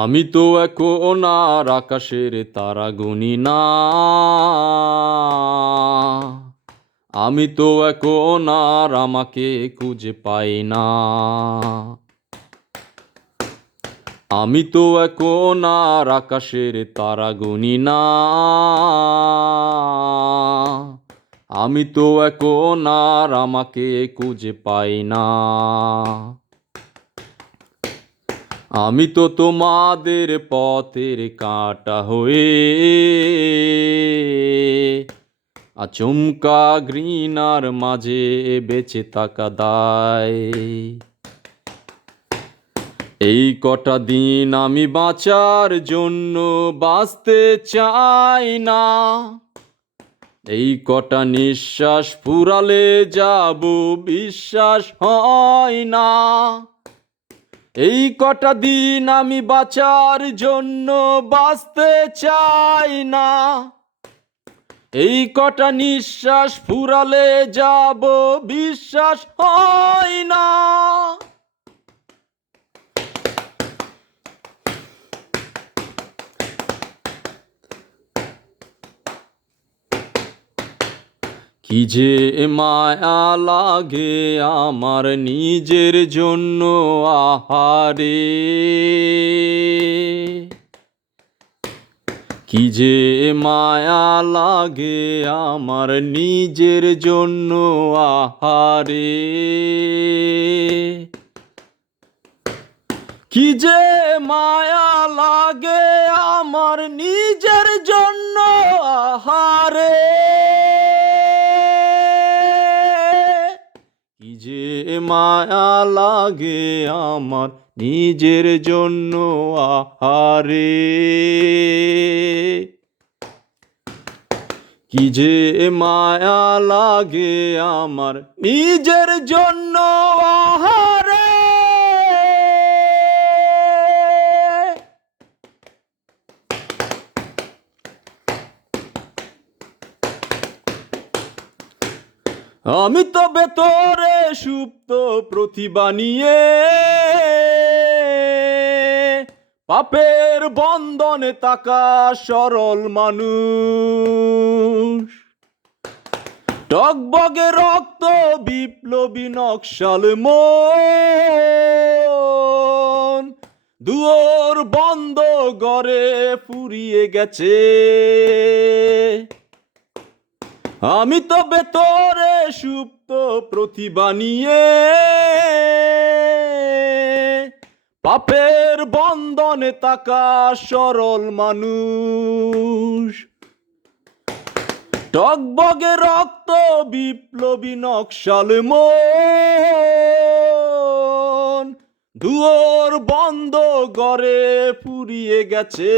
আমি তো এখন আর আকাশের তারা গুনি না। আমি তো এখন আর আমাকে খুঁজে পাই না। আমি তো এখন আর আকাশের তারা গুনি না। আমি তো এখন আর আমাকে খুঁজে পাই না। আমি তো তোমাদের পথের কাঁটা হয়ে আচমকা ঘৃণার মাঝে বেঁচে থাকা দায়। এই কটা দিন আমি বাঁচার জন্য বাঁচতে চাই না। এই কটা নিঃশ্বাস ফুরালে যাব বিশ্বাস হয় না। এই কটা দিন আমি বাঁচার জন্য বাঁচতে চাই না। এই কটা নিঃশ্বাস ফুরালে যাব বিশ্বাস হয় না। কি যে মায়া লাগে আমার নিজের জন্য আহারে। কি যে মায়া লাগে আমার নিজের জন্য আহারে। কি যে মায়া লাগে আমার নিজের জন্য আহারে। কি যে মায়া লাগে আমার নিজের জন্য আহারে। কি যে মায়া লাগে আমার নিজের জন্য আহারে। আমি তো ভেতরে সুপ্ত প্রতিভা নিয়ে পাপের বন্ধনে থাকা সরল মানুষ। টকবগে রক্ত বিপ্লবী নকশাল মন দুয়ার বন্ধ ঘরে ফুরিয়ে গেছে। আমি তো ভেতরে সুপ্ত প্রতিভা নিয়ে পাপের বন্ধনে থাকা সরল মানুষ। টকবগে রক্ত বিপ্লবী নকশাল মন দুয়ার বন্ধ ঘরে ফুরিয়ে গেছে।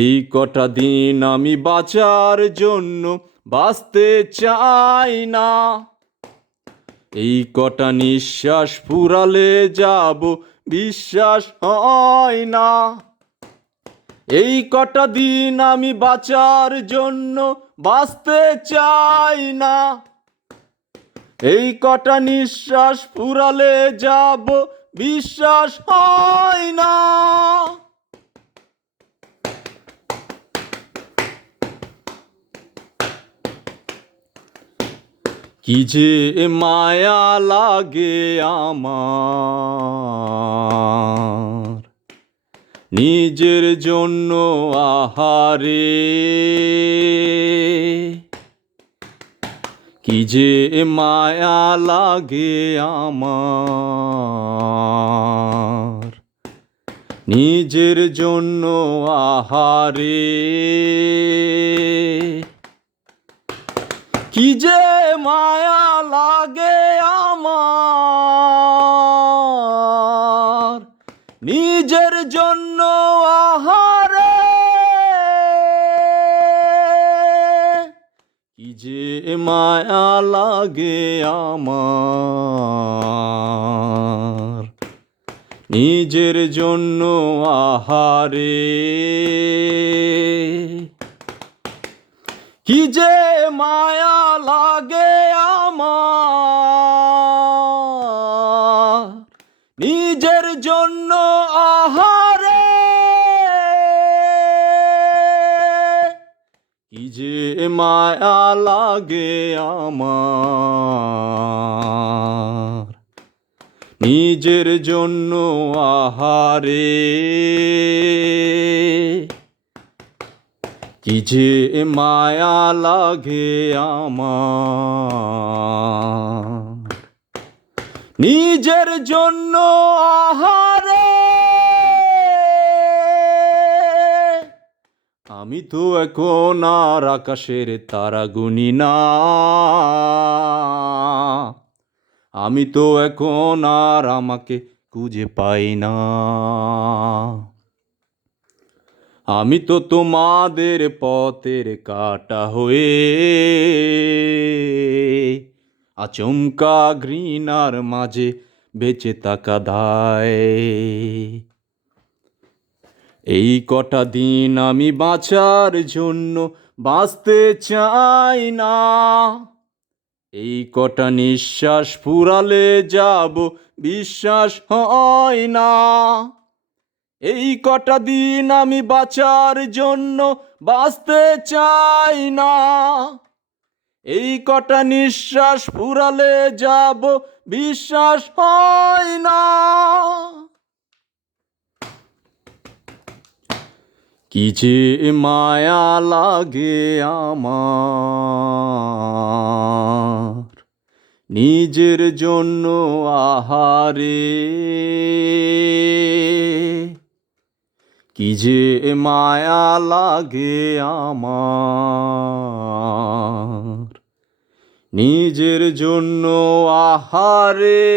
এই কটা দিন আমি বাঁচার জন্য বাঁচতে চাই না। এই কটা নিঃশ্বাস ফুরালে যাব বিশ্বাস হয় না। এই কটা দিন আমি বাঁচার জন্য বাঁচতে চাই না। এই কটা নিঃশ্বাস ফুরালে যাব বিশ্বাস হয় না। কি যে মায়া লাগে আমার নিজের জন্য আহারে। কি যে মায়া লাগে আমার নিজের জন্য আহারে। কি যে মায়া লাগে আমার নিজের জন্য আহারে। কি যে মায়া লাগে আমার নিজের জন্য আহারে। কি যে মায়া লাগে আমার নিজের মায়া লাগে আমার, নিজের জন্য আহারে, কি যে মায়া লাগে আমার, নিজের জন্য আহারে। আমি তো এখন আর আকাশের তারা গুনি না, আমি তো এখন আর আমাকে খুঁজে পাই না। আমি তো তোমাদের পথের কাঁটা হয়ে আচমকা ঘৃণার মাঝে বেঁচে থাকা দায়। এই কটা দিন আমি বাঁচার জন্য বাঁচতে চাই না, এই কটা নিঃশ্বাস ফুরালে যাব বিশ্বাস হয় না। এই কটা দিন আমি বাঁচার জন্য বাঁচতে চাই না, এই কটা নিঃশ্বাস ফুরালে যাব বিশ্বাস হয় না। কি যে মায়া লাগে আমার, নিজের জন্য আহারে, কি যে মায়া লাগে আমার, নিজের জন্য আহারে।